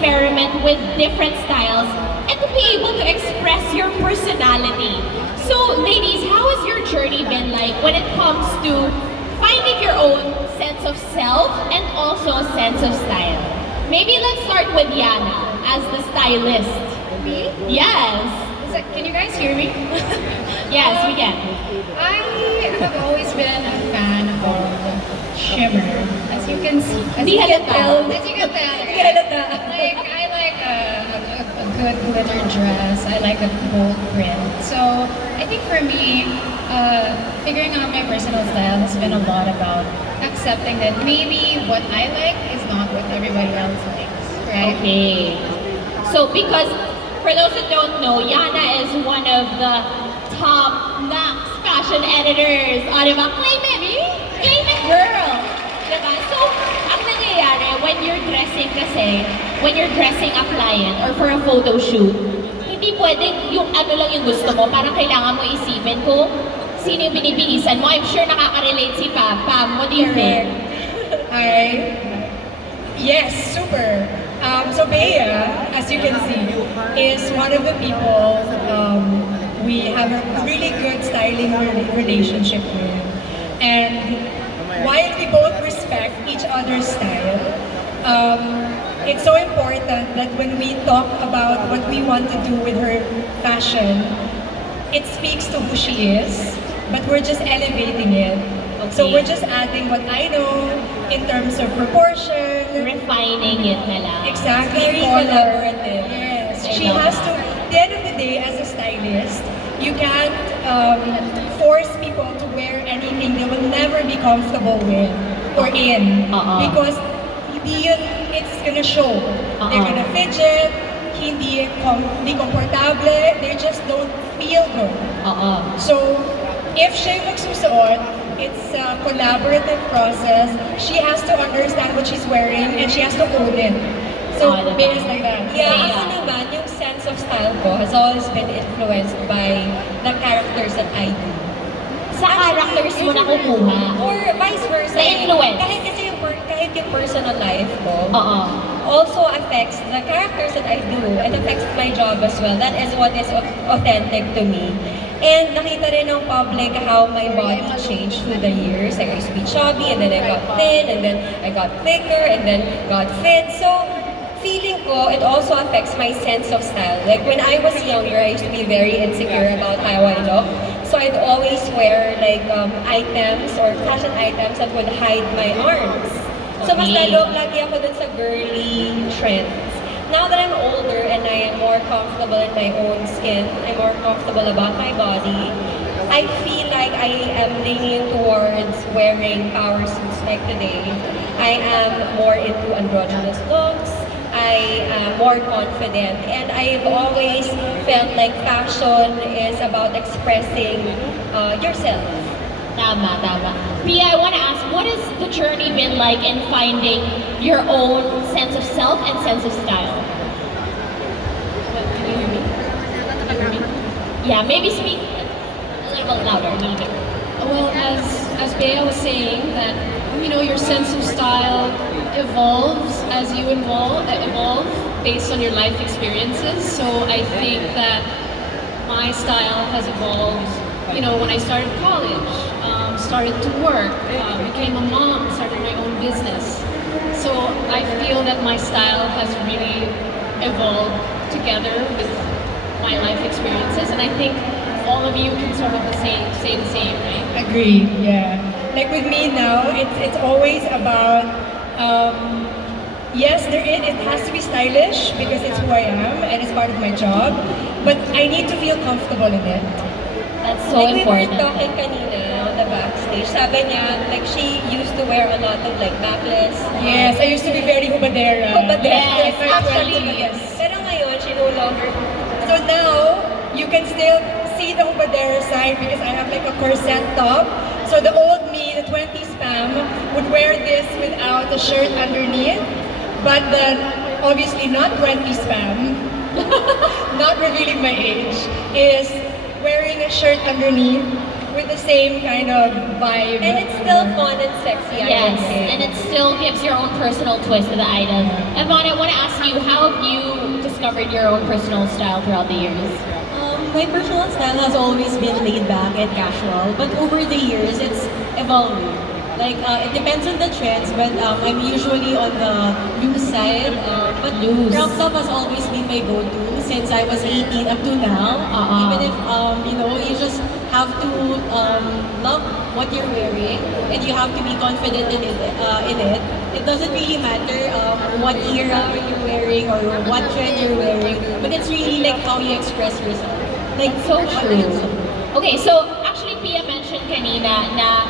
experiment with different styles and to be able to express your personality. So, ladies, how has your journey been like when it comes to finding your own sense of self and also a sense of style? Maybe let's start with Yana as the stylist. Me? Yes. Can you guys hear me? Yes, we can. I have always been a fan of shimmer, as you can see. As Di you can halata. tell. As you can tell. Di halata. Like, I like a good glitter dress. I like a bold print. So, I think for me, figuring out my personal style has been a lot about accepting that maybe what I like is not what everybody else likes, right? Okay. So, because for those that don't know, Yana is one of the top Max fashion editors. O, diba? Claim it! Claim it, girl! Diba? So, ang nangyayari, when you're dressing kasi, when you're dressing a client or for a photo shoot, hindi pwedeng yung ano lang yung gusto mo. Parang kailangan mo isipin kung sino yung binibihisan mo. I'm sure nakaka-relate si Pam. Pam, what do you think? Yes, super. So Bea, as you can see, is one of the people we have a really good styling relationship with. And while we both respect each other's style, it's so important that when we talk about what we want to do with her fashion, it speaks to who she is, but we're just elevating it. Okay. So we're just adding what I know in terms of proportion, Refining it na lang. exactly, Very color. collaborative. Yes, I she love has that. to. At the end of the day, as a stylist, you can't force people to wear anything they will never be comfortable with or in, because it's gonna show. They're gonna fidget, hindi komportable, they just don't feel good. So, if siya yung magsusuot, it's a collaborative process. She has to understand what she's wearing and she has to own it. So, it's like that. Yeah, ako naman, yung sense of style ko has always been influenced by the characters that I do. Sa characters mo nakukuha. Or vice versa. Na-influence. Kahit kasi kahit yung personal life ko, Oo. also affects the characters that I do and affects my job as well. That is what is authentic to me. And nakita rin ng public how my body changed through the years. Like I used to be chubby, and then I got thin, and then I got thicker, and then got fit. So, feeling ko, it also affects my sense of style. Like when I was younger, I used to be very insecure about how I look. So I'd always wear like items or fashion items that would hide my arms. So mas lalo lagi ako dun sa girly trends. Now that I'm older and I am more comfortable in my own skin, I'm more comfortable about my body, I feel like I am leaning towards wearing power suits like today. I am more into androgynous looks. I am more confident, and I've always felt like fashion is about expressing yourself. Tama, tama. Pia, I want to ask, what has the journey been like in finding your own sense of self and sense of style? Can you hear me? Can you hear me? Yeah, maybe speak a little louder, a little bit. Well, as Bea was saying, that your sense of style evolves as you evolve based on your life experiences. So I think that my style has evolved. When I started college, started to work, became a mom, started my own business. So I feel that my style has really evolved together with my life experiences, and I think all of you can sort of say the same, right? Agreed, yeah. Like with me now, it's always about, yes, it has to be stylish because it's who I am and it's part of my job, but I need to feel comfortable in it. That's so Like important. we were talking kanina on the backstage, sabi niya, like she used to wear a lot of like backless. Yes, I used to be very hubadera. Yes, In my actually, 20s. pero ngayon, she no longer. So now, you can still see the hubadera side because I have like a corset top. So the old me, the 20s Pam, would wear this without a shirt underneath. But the obviously not 20s Pam, not revealing my age, is wearing a shirt underneath with the same kind of vibe. And it's still fun and sexy, I Yes, would say. and it still gives your own personal twist to the item. Yvonne, I want to ask you, how have you discovered your own personal style throughout the years? My personal style has always been laid back and casual, but over the years, it's evolving. Like, it depends on the trends, but I'm usually on the loose side. But Loose. crop top has always been my go-to since I was 18 up to now. Even if, you just have to love what you're wearing and you have to be confident in it. It doesn't really matter what era you're wearing or what trend you're wearing, but it's really like how you express yourself. Like, So what true. is- Okay, so actually Pia mentioned kanina na,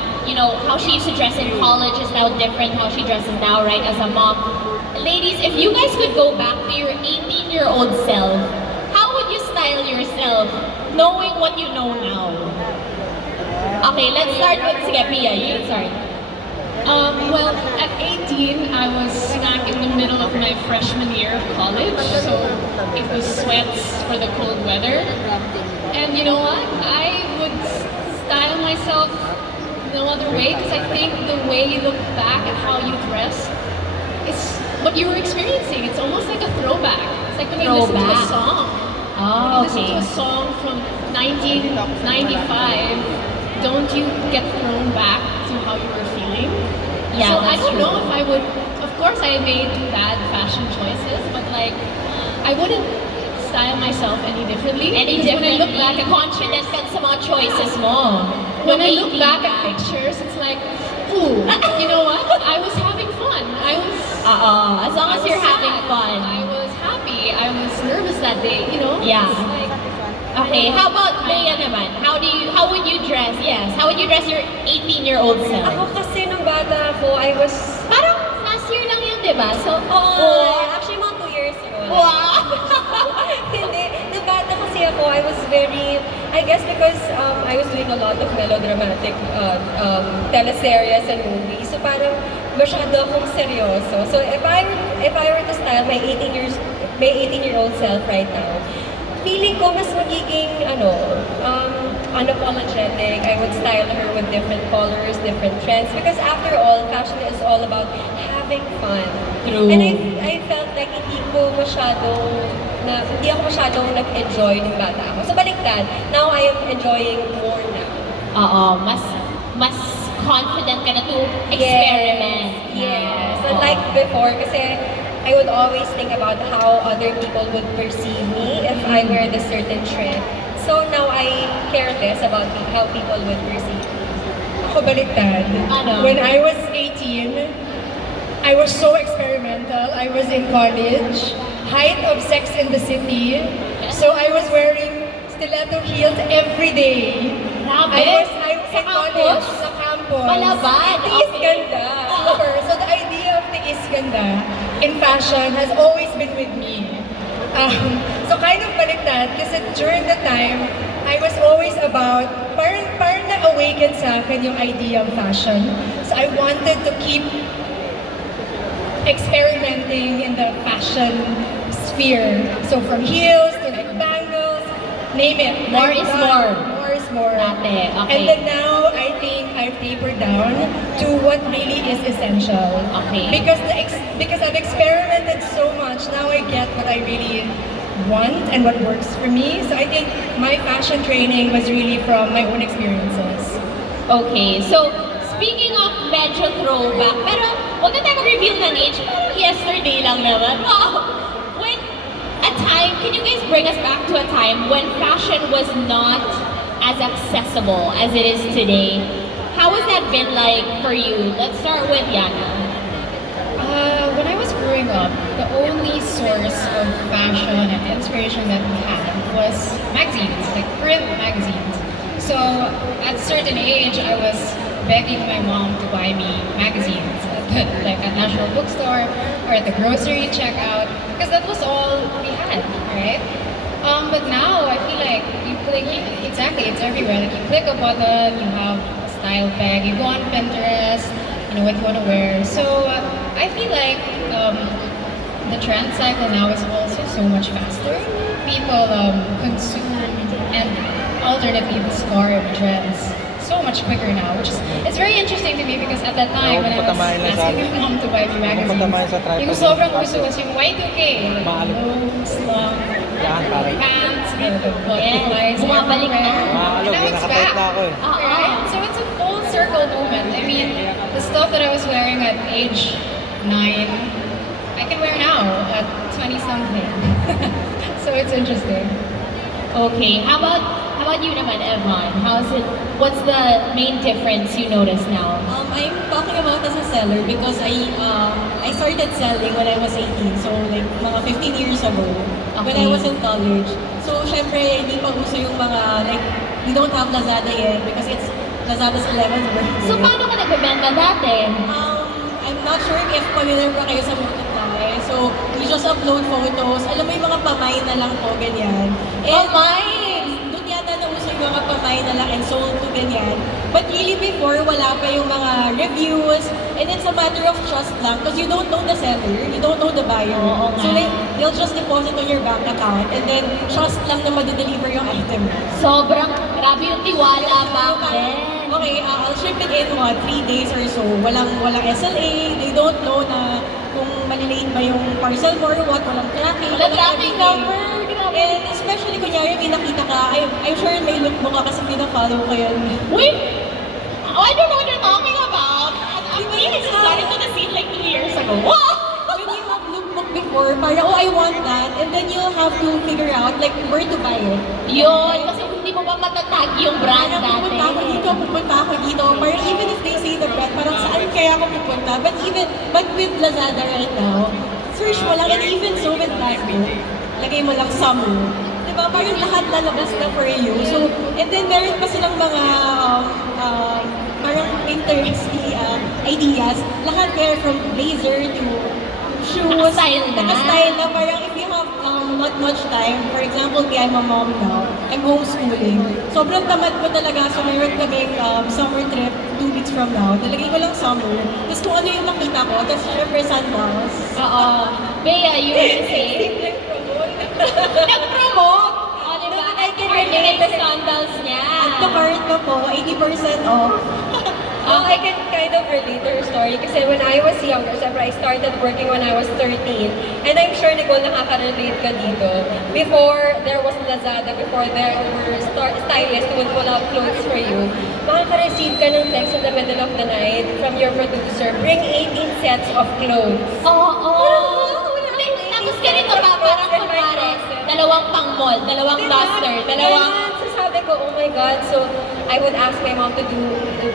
how she used to dress in college is now different how she dresses now, right, as a mom. Ladies, if you guys could go back to your 18-year-old self, how would you style yourself knowing what you know now? Okay, let's start with, sige, Pia, you start. Well, at 18, I was smack in the middle of my freshman year of college, so it was sweats for the cold weather. And you know what? I would style myself no other way, because I think the way you look back at how you dress is what you were experiencing. It's almost like a throwback. It's like when you listen to a Throwback. song. Oh, When you listen to a song from 1995, don't you get thrown back to how you were feeling? Yeah, So I that's don't true. know if I would. Of course, I made bad fashion choices, but like, I wouldn't style myself any differently. Any Because different, when I look back at confident ka sa mga choices mo. when I look 18 back at ka. pictures, it's like, ooh, you know what? I was having fun. I was. As long I as was you're having sad. fun. I was happy. I was nervous that day. Yeah. It's like, Okay, how about Bea naman? How would you dress? Yes, how would you dress your 18-year-old self? Ako kasi nung bata ako, I was... Parang last year lang yun, di ba? So, Actually, mga 2 years ago. Wow! Hindi. Nung bata kasi ako, I was very... I guess because I was doing a lot of melodramatic teleseries and movies. So parang masyado akong seryoso. So if I were to style my 18-year-old self right now, feeling ko mas magiging unapologetic. I would style her with different colors, different trends. Because after all, fashion is all about having fun. True. And I felt like hindi ako masyadong nag-enjoy nung bata ako. So baliktad, now I am enjoying more now. Mas confident ka na to experiment. Yes. Oo. Unlike before, kasi I would always think about how other people would perceive me if I wear the certain trend. So now I care less about how people would perceive me. Ako baliktad. Ano? When I was 18, I was so experimental. I was in college, height of Sex in the City. So I was wearing stiletto heels every day. Grabe. I was Sa in college, campus? sa campus. Palaban. Tiis Okay. ganda. Super. So the idea of tiis ganda in fashion has always been with me. So kind of baliktad kasi during the time, I was always about, parang na-awaken sa akin yung idea of fashion. So I wanted to keep experimenting in the fashion sphere. So from heels to like bangles, name it. More I've is done more. More is more. Dati, okay. And then now, I think I've tapered down to what really is essential. Okay. Because I've experimented so much, now I get what I really want and what works for me. So I think my fashion training was really from my own experiences. Okay, so speaking of medyo throwback, pero huwag na tayo mag-reveal ng age, parang yesterday lang naman. When a time, can you guys bring us back to a time when fashion was not as accessible as it is today? How has that been like for you? Let's start with Yana. When I was growing up, the only source of fashion and inspiration that we had was magazines, like print magazines. So at a certain age, I was begging my mom to buy me magazines, like at National Bookstore or at the grocery checkout, because that was all we had, right? But now I feel like you click, exactly, it's everywhere. Like you click a button, you have a style bag, you go on Pinterest, you know what you want to wear. So I feel like the trend cycle now is also so much faster. People consume and alternately discard trends so much quicker now, which is it's very interesting to me because at that time when I was asking my mom to buy me magazines, yung sobrang uso was yung Y2K, like clothes, long pants, the butterflies, Bumabalik na. and now it's back. Right? So it's a full circle moment. I mean, the stuff that I was wearing at age 9, I can wear now at 20-something. So it's interesting. Okay, how about you naman, Evan? What's the main difference you notice now? I'm talking about as a seller because I started selling when I was 18, so like mga 15 years ago, when I was in college. So syempre, hindi pa uso yung mga, like, we don't have Lazada yet because it's Lazada's 11th birthday. So paano ka nagbebenta dati? I'm not sure if familiar ba kayo sa Multiply. So, we just upload photos. Alam mo yung mga pamay na lang po, ganyan. Pamay! Doon yata nauso yung mga pamay na lang and sold to ganyan. But really before, wala pa yung mga reviews. And it's a matter of trust lang because you don't know the seller, you don't know the buyer. So, they'll just deposit on your bank account and then trust lang na madideliver yung item. Sobrang grabe yung tiwala back then. Okay, I'll ship it in 3 days or so. Walang SLA. They don't know na kung malilate ba yung parcel mo or what. Walang tracking. Walang tracking number. And especially kunyari may nakita ka, I'm sure may lookbook ka kasi pina-follow ko yun. Wait! Oh, I don't know what you're talking about. I'm really just started to the scene like 2 years ago. When you have lookbook before, parang, I want that. And then you'll have to figure out like where to buy it. Yun, kasi hindi mo pa matatag yung brand Parang dati. pupunta ako dito. Parang even if they say the brand, parang saan kaya ako pupunta? But with Lazada right now, search mo lang. And even so with Facebook, lagay mo lang summer. Diba? Parang lahat lalabas na for you. So, and then meron pa silang mga parang interesting ideas. Lahat there from blazer to shoes. Naka-style na. Naka-style na. Parang if you have not much time, for example, I'm a mom now, I'm homeschooling. Sobrang tamad ko talaga. So meron kaming summer trip 2 weeks from now. Nalagay ko lang summer. Tapos kung ano yung makita ko, tapos syempre sandals. Oo. Bea, you were to say? Nag-promote! O, diba? I can relate the sandals niya. At the cart ko po, 80% off. I can kind of relate to her story kasi when I was younger, syempre I started working when I was 13. And I'm sure, Nicole, nakaka-relate ka dito. Before there was Lazada, before there were stylists who would pull out clothes for you, makaka-receive ka ng text in the middle of the night from your producer, bring 18 sets of clothes. Oo. Tapos ganito pa, parang kunwari, dalawang pang-mall, dalawang duster, dalawang... So sabi ko, oh my God. So I would ask my mom to do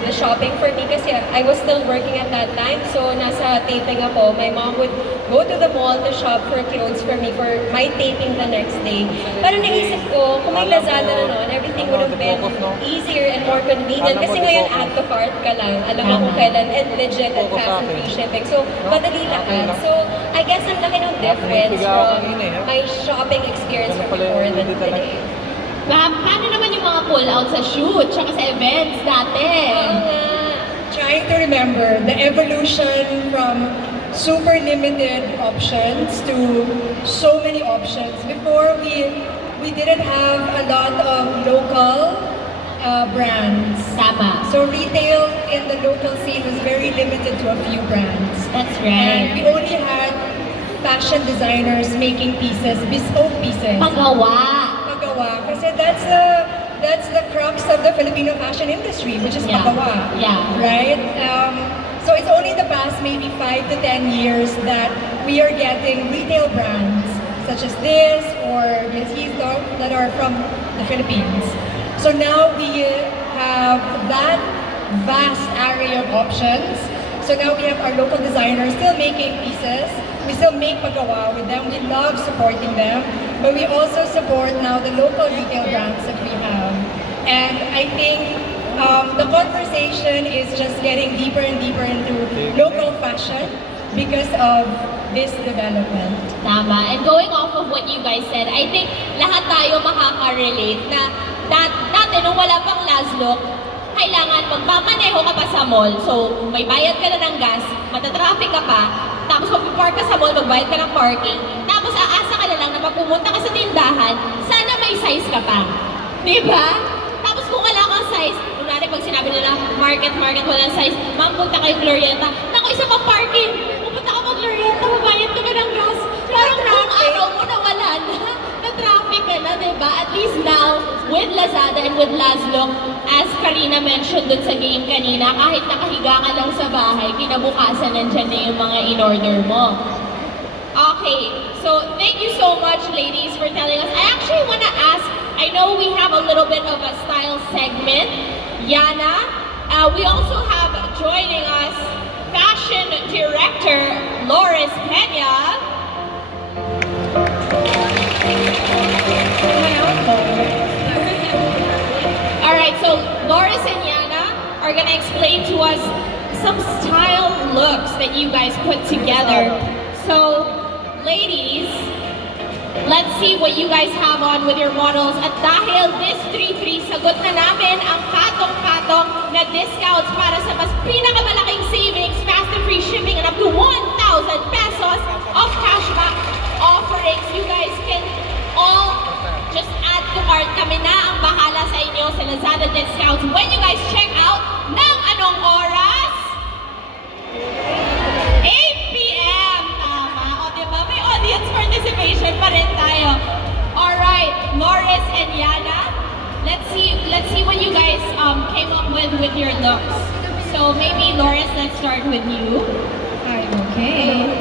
the shopping for me kasi I was still working at that time. So nasa taping ako, my mom would go to the mall to shop for clothes for me for my taping the next day. Pero naisip ko, kung may Lazada na noon, everything would have been easier and more convenient. Kasi ngayon, add to cart ka lang. Alam mo kung kailan, and legit and fast and free shipping. So, madali lahat. So, I guess ang laki ng difference from my shopping experience from before than today. Paano naman yung mga pull-out sa shoot, tsaka sa events dati? Trying to remember the evolution from super limited options to so many options. Before, we didn't have a lot of local brands. Tama. So retail in the local scene was very limited to a few brands. That's right. And we only had fashion designers making pieces, bespoke pieces. Pagawa. Kasi that's the crux of the Filipino fashion industry, which is pagawa. Yeah. Right? So it's only the past maybe 5 to 10 years that we are getting retail brands such as this or these that are from the Philippines. So now we have that vast array of options. So now we have our local designers still making pieces. We still make pagawa with them. We love supporting them. But we also support now the local retail brands that we have. And I think the conversation is just getting deeper and deeper into local fashion because of this development. Tama. And going off of what you guys said, I think lahat tayo makaka-relate na dati nung wala pang Lazlook, kailangan magpamaneho ka pa sa mall. So, may bayad ka na ng gas, matatraffic ka pa, tapos mag-park ka sa mall, magbayad ka ng parking, tapos aasa ka na lang na pag pumunta ka sa tindahan, sana may size ka pa. Diba? Tapos kung wala kang size, kunwari syempre pag sinabi nila, market, walang size, ma'am, punta kayo Glorieta. Naku, isa pang parking! Pupunta ka mag Glorieta, babayad ka ng gas. Parang kung araw mo nawala na traffic ka na, diba? At least now, with Lazada and with Lazlo, as Karina mentioned dun sa game kanina, kahit nakahiga ka lang sa bahay, kinabukasan nandyan na yung mga in-order mo. Okay, so thank you so much, ladies, for telling us. I actually want to ask, I know we have a little bit of a style segment. Yana, we also have joining us fashion director Loris Peña. Alright, so Loris and Yana are gonna explain to us some style looks that you guys put together. So, ladies, let's see what you guys have on with your models. At dahil this 3-3, sagot na namin ang patong-patong na discounts para sa mas pinakamalaking savings, fast and free shipping, and up to 1,000 pesos of cashback offerings. You guys can all just add to cart. Kami na ang bahala sa inyo sa Lazada discounts. When you guys check out ng anong oras? 8 p.m. Tama. O diba? May audience participation pa rin tayo. Alright, Loris and Yana, let's see what you guys came up with your looks. So maybe Loris, let's start with you. Okay.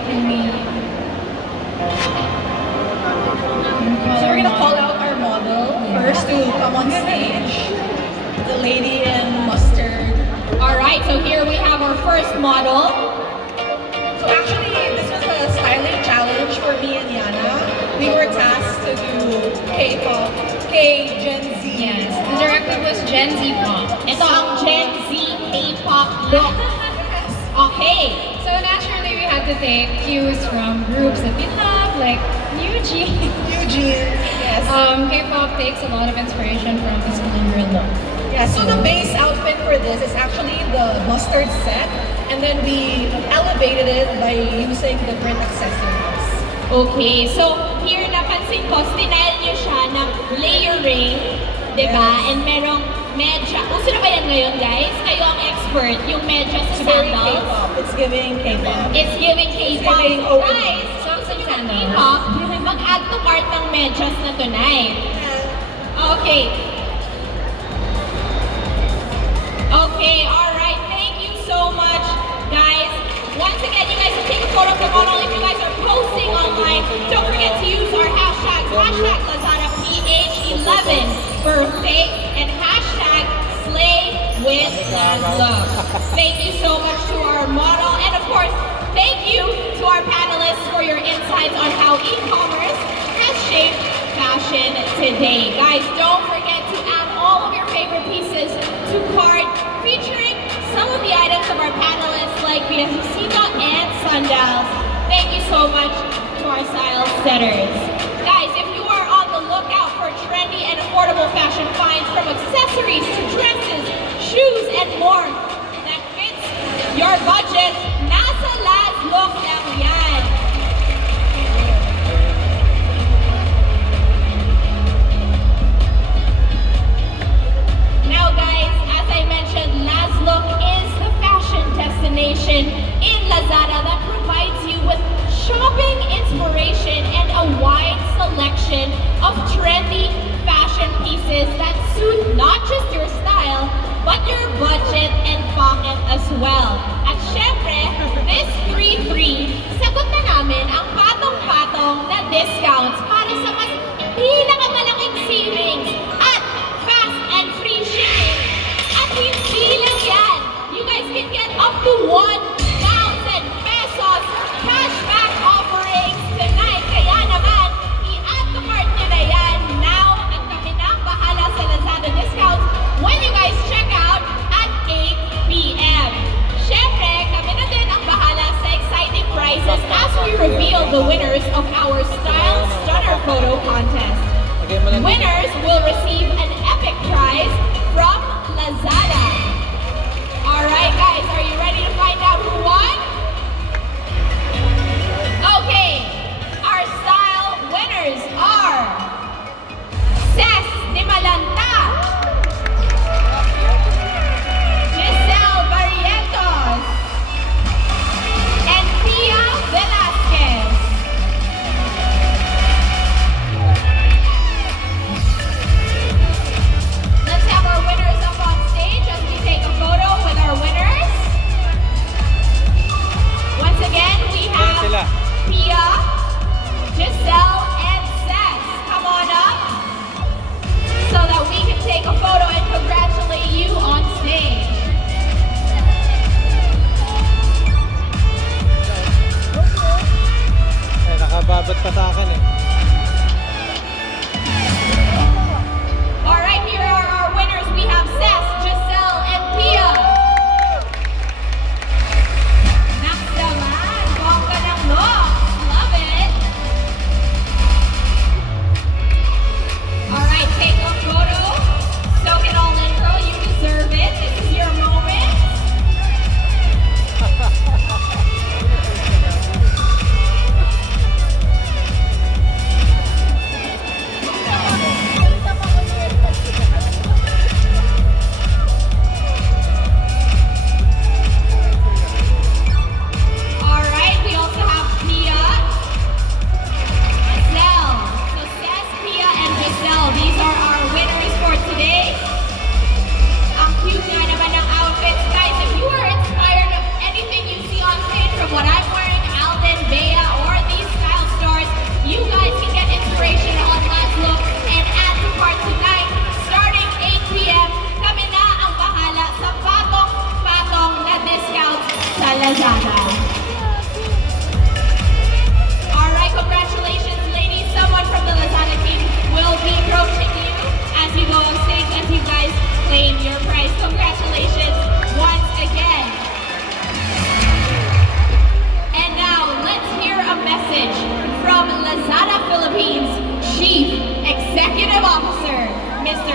So we're gonna call out our model first to come on stage. The lady in mustard. Alright, so here we have our first model. So actually, this was a styling challenge for me and Yana. We were tasked to do K-pop, Gen Z. Yes, the directive was Gen Z pop. Ito ang Gen Z K-pop look. Okay. So naturally, we had to take cues from groups that we love, like New Jeans. Yes. K-pop takes a lot of inspiration from the school girl look. Yeah, so the base outfit for this is actually the mustard set, and then we elevated it by using different accessories. Okay, so here napansin ko, style niyo siya ng layering, di ba? Yes. And merong medya. Uso na ba yan ngayon, guys? Kayo ang expert, yung medya sa It's very sandals. K-pop. It's giving K-pop. It's giving K-pop. giving So, OMG. guys, Socks and yung sandals. K-pop, mag-add to cart ng medyas na tonight. Okay. Okay, alright. Thank you so much, guys. Once again, you guys can take a photo of the model. If you guys are posting online, don't forget to use our hashtags. Hashtag LazadaPH11 birthday and hashtag Slay with Lazlo. Thank you so much to our model. And of course, thank you to our panelists for your insights on how e-commerce has shaped fashion today. Guys, don't forget to add all of your favorite pieces to cart featuring some of the items of our panelists like viejecito and sandals. Thank you so much to our style setters. Guys, if you are on the lookout for trendy and affordable fashion finds from accessories to dresses, shoes, and more that fits your budget, nasa Lazlo lang yan. Now guys, as I mentioned, Lazlo is the fashion destination in Lazada that provides you with shopping inspiration and a wide selection of trendy fashion pieces that suit not just your style, but your budget and pocket as well. At syempre, this 3-3, sagot na namin ang patong-patong na discounts para sa mas pinakamalaking savings at fast and free shipping. At hindi lang yan, you guys can get up to 1,000 pesos cashback offerings tonight. Kaya naman, i-add to cart nyo na yan now at kami na ang bahala sa Lazada discounts when you guys check out at 8 p.m. Syempre, kami na din ang bahala sa exciting prizes as we reveal the winners of our Style Stunner Photo Contest. Winners will receive an epic prize from Lazada. Alright guys, are you ready to find out who won? Okay, our style winners are Ses Nimalanta, Lazada. Alright, congratulations ladies. Someone from the Lazada team will be approaching you as you go on stage as you guys claim your prize. Congratulations once again. And now let's hear a message from Lazada Philippines Chief Executive Officer, Mr.